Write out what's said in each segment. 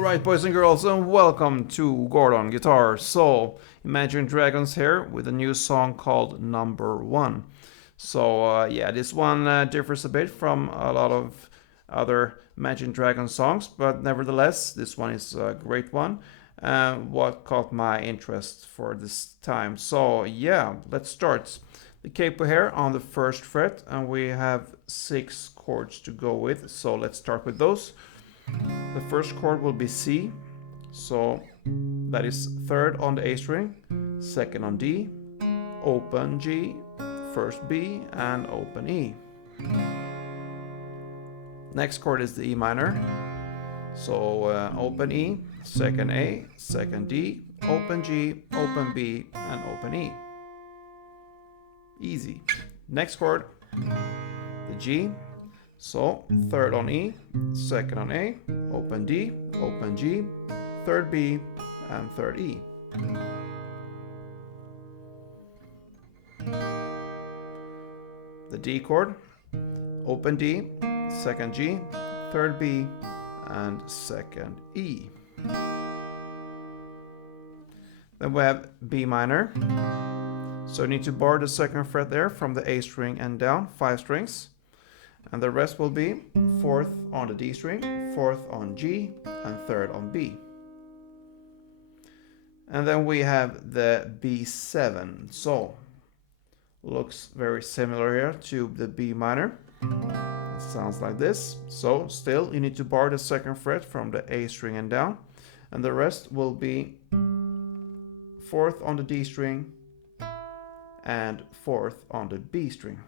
Alright, boys and girls, and welcome to Gordon Guitar. So, Imagine Dragons here with a new song called Number One. So, yeah, this one differs a bit from a lot of other Imagine Dragons songs, but nevertheless, this one is a great one. What caught my interest for this time. So, yeah, let's start. The capo here on the first fret, and we have 6 chords to go with. So, let's start with those. The first chord will be C, so that is third on the A string, second on D, open G, first B, and open E. Next chord is the E minor, so open E, second A, second D, open G, open B, and open E. Easy. Next chord, the G. So, third on E, second on A, open D, open G, third B, and third E. The D chord, open D, second G, third B, and second E. Then we have B minor. So you need to bar the second fret there from the A string and down, 5 strings. And the rest will be 4th on the D string, 4th on G, and 3rd on B. And then we have the B7. So, looks very similar here to the B minor. It sounds like this. So, still, you need to bar the second fret from the A string and down. And the rest will be 4th on the D string and 4th on the B string.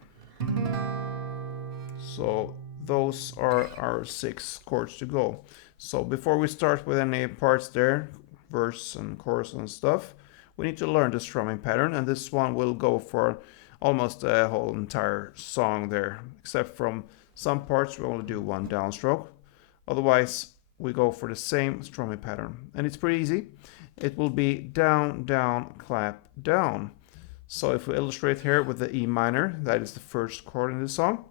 So those are our 6 chords to go. So before we start with any parts there, verse and chorus and stuff, we need to learn the strumming pattern, and this one will go for almost the whole entire song there, except from some parts we only do 1 downstroke. Otherwise we go for the same strumming pattern, and it's pretty easy. It will be down, down, clap, down. So if we illustrate here with the E minor, that is the first chord in the song.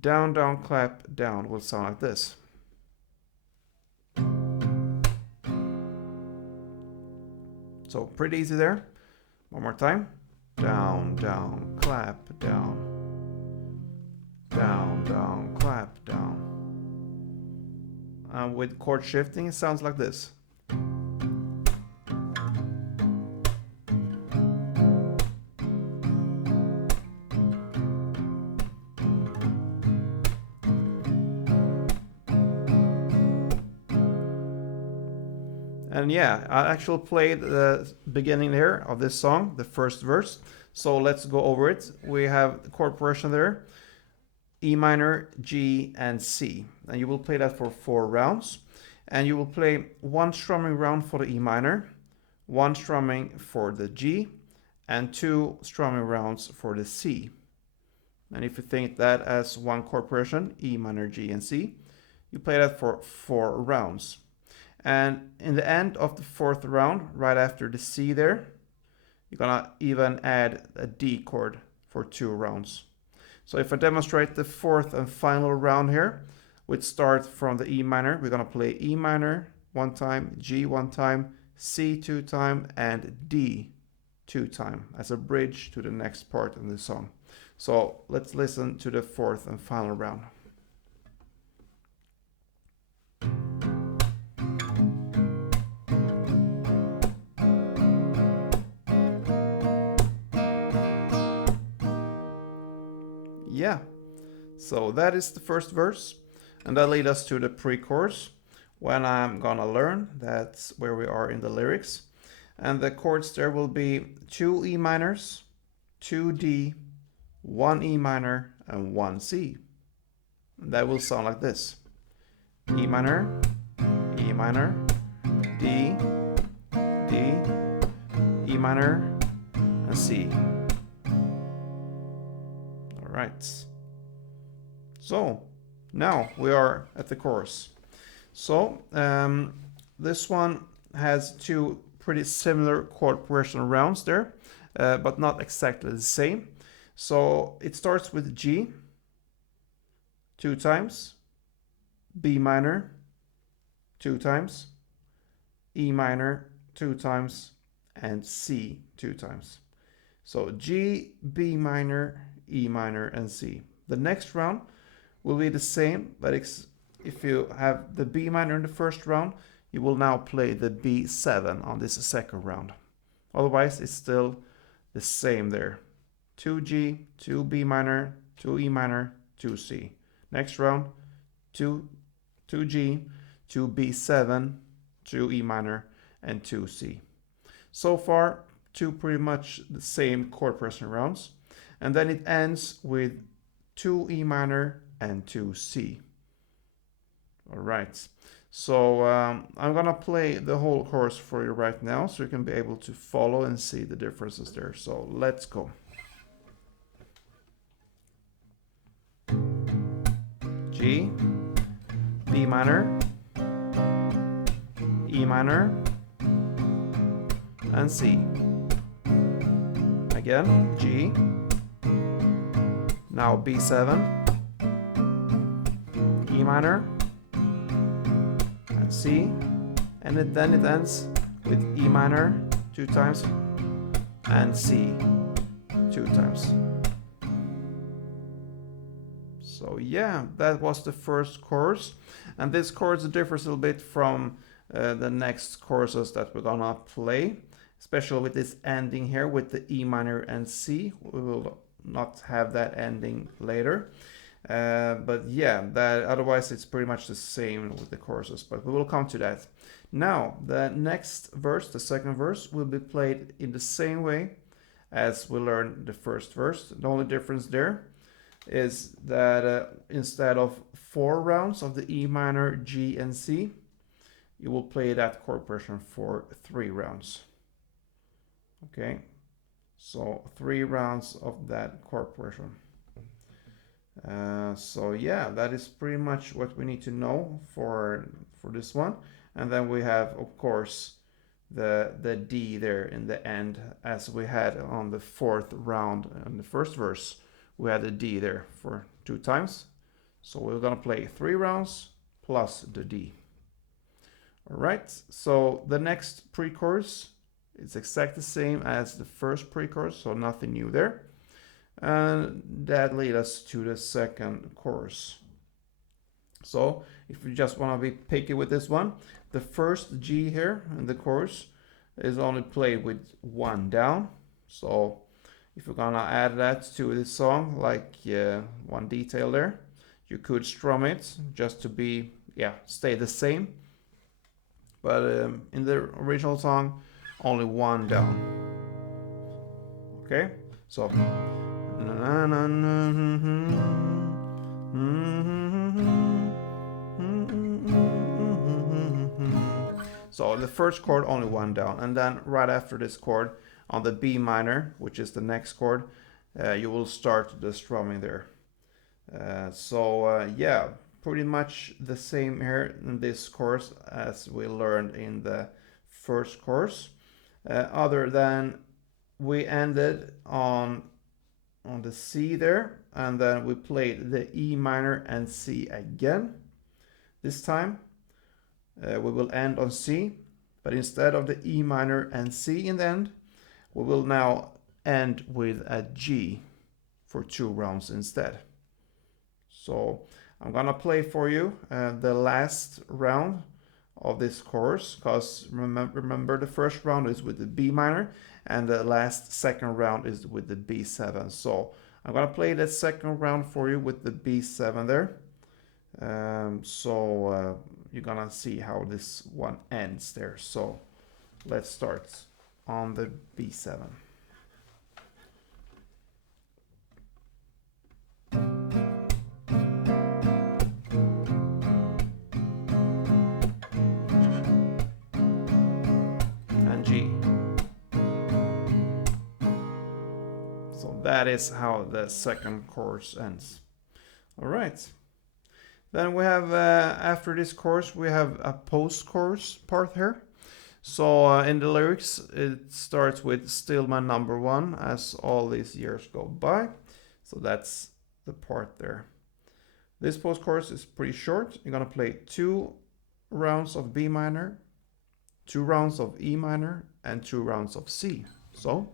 Down, down, clap, down will sound like this. So pretty easy there. One more time. Down, down, clap, down. Down, down, clap, down. And with chord shifting, it sounds like this. And yeah, I actually played the beginning there of this song, the first verse. So let's go over it. We have the chord progression there, E minor, G, and C. And you will play that for 4 rounds. And you will play 1 strumming round for the E minor, 1 strumming for the G, and 2 strumming rounds for the C. And if you think that as 1 chord progression, E minor, G, and C, you play that for 4 rounds. And in the end of the 4th round, right after the C there, you're gonna even add a D chord for 2 rounds. So if I demonstrate the 4th and final round here, which start from the E minor, we're gonna play E minor 1 time, G 1 time, C 2 time, and D 2 time as a bridge to the next part in the song. So let's listen to the 4th and final round. Yeah, so that is the first verse, and that leads us to the pre-chorus, when I'm gonna learn. That's where we are in the lyrics, and the chords there will be 2 E minors, 2 D, 1 E minor, and 1 C. And that will sound like this: E minor, E minor, D, D, E minor, and C. Right. So now we are at the chorus. So this one has 2 pretty similar chord progression rounds there, but not exactly the same. So it starts with G 2 times, B minor, 2 times, E minor 2 times, and C 2 times. So G, B minor, E minor, and C. The next round will be the same, but if you have the B minor in the first round, you will now play the B7 on this second round. Otherwise, it's still the same there. 2G, 2B minor, 2E minor, 2C. Next round, 2G, 2B7, 2E minor, and 2C. So far, two pretty much the same chord progression rounds. And then it ends with 2E minor and 2C. All right. So I'm gonna play the whole course for you right now so you can be able to follow and see the differences there. So let's go. G, B minor, E minor, and C. Again, G, now B7, E minor, and C, and then it ends with E minor 2 times and C 2 times. So yeah, that was the first course, and this course differs a little bit from the next courses that we're gonna play, especially with this ending here with the E minor and C. We will not have that ending later, but yeah, that otherwise it's pretty much the same with the courses, but we will come to that. Now the next verse, the second verse, will be played in the same way as we learned the first verse. The only difference there is that instead of 4 rounds of the E minor, G, and C, you will play that chord progression for 3 rounds. Okay, so 3 rounds of that chord progression. So yeah, that is pretty much what we need to know for this one. And then we have, of course, the D there in the end, as we had on the 4th round in the first verse. We had a D there for 2 times. So we're gonna play 3 rounds plus the D. All right, so the next pre-chorus is exactly the same as the first pre-chorus, so nothing new there. And that leads us to the second chorus. So if you just want to be picky with this one, the first G here in the chorus is only played with 1 down. So if you're gonna add that to this song, like one detail there, you could strum it just to be, stay the same. But in the original song, only 1 down. Okay, so so the first chord only 1 down, and then right after this chord on the B minor, which is the next chord, you will start the strumming there. Yeah, pretty much the same here in this course as we learned in the first course, other than we ended on the C there, and then we played the E minor and C again. This time we will end on C, but instead of the E minor and C in the end, we will now end with a G for 2 rounds instead. So I'm gonna play for you the last round of this course, because remember the first round is with the B minor and the last second round is with the B7. So I'm gonna play that second round for you with the B7 there. You're gonna see how this one ends there. So let's start on the B7. And G. So that is how the second chorus ends. All right. Then we have, after this chorus, we have a post-chorus part here. So in the lyrics, it starts with "Still my number one" as all these years go by. So that's the part there. This post chorus is pretty short. You're gonna play 2 rounds of B minor, 2 rounds of E minor, and 2 rounds of C. So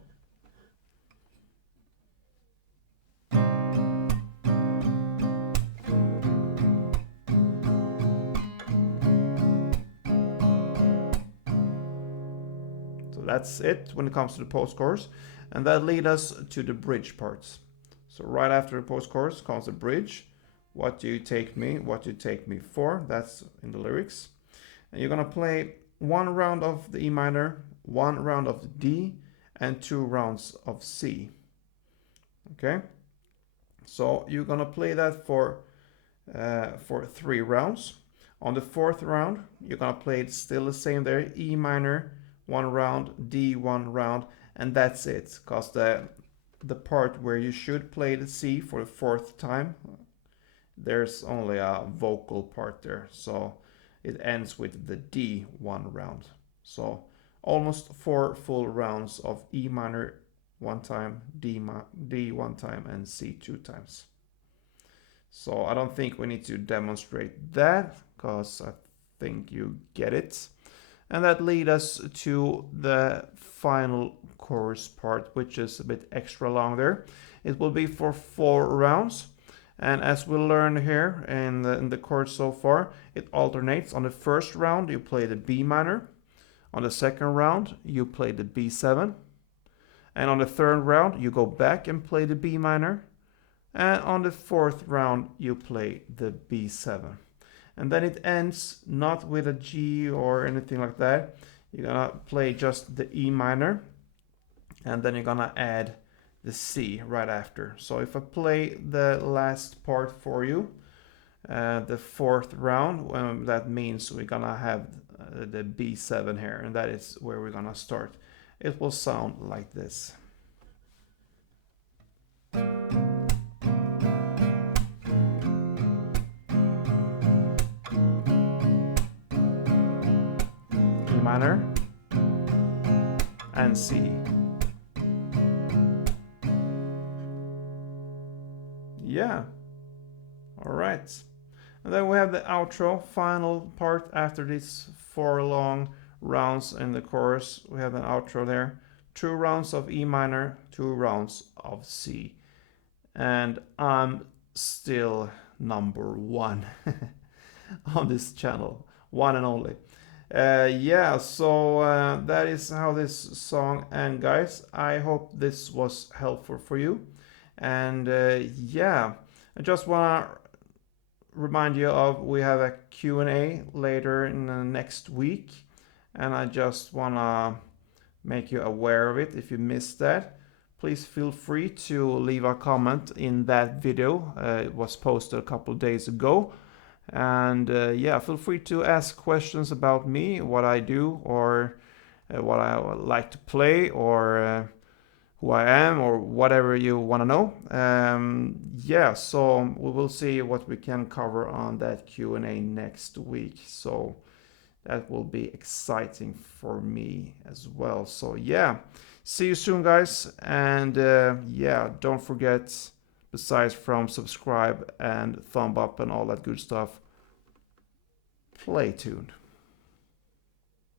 that's it when it comes to the post-chorus, and that leads us to the bridge parts. So right after the post-chorus comes the bridge. What do you take me? What do you take me for? That's in the lyrics. And you're gonna play 1 round of the E minor, 1 round of the D, and 2 rounds of C. Okay, so you're gonna play that for 3 rounds. On the 4th round, you're gonna play it still the same there, E minor, 1 round, D, 1 round, and that's it. Because the part where you should play the C for the 4th time, there's only a vocal part there, so it ends with the D 1 round. So almost 4 full rounds of E minor 1 time, D 1 time, and C 2 times. So I don't think we need to demonstrate that, because I think you get it. And that leads us to the final chorus part, which is a bit extra long there. It will be for 4 rounds. And as we learned here in the chords so far, it alternates. On the 1st round, you play the B minor. On the 2nd round, you play the B7. And on the 3rd round, you go back and play the B minor. And on the 4th round, you play the B7. And then it ends not with a G or anything like that. You're gonna play just the E minor, and then you're gonna add the C right after. So if I play the last part for you, the 4th round, that means we're gonna have the B7 here, and that is where we're gonna start. It will sound like this. E minor and C. Yeah, all right. And then we have the outro, final part after these 4 long rounds in the chorus. We have an outro there. 2 rounds of E minor, 2 rounds of C. And I'm still number 1 on this channel, 1 and only. Yeah, so that is how this song ends, guys. I hope this was helpful for you. And yeah, I just want to remind you of we have a Q&A later in the next week, and I just want to make you aware of it. If you missed that, please feel free to leave a comment in that video. It was posted a couple of days ago. And yeah, feel free to ask questions about me, what I do, or what I like to play, or who I am, or whatever you want to know. Yeah, so we will see what we can cover on that Q&A next week. So that will be exciting for me as well. So yeah, see you soon, guys. And yeah, don't forget, besides from subscribe and thumb up and all that good stuff, play tuned.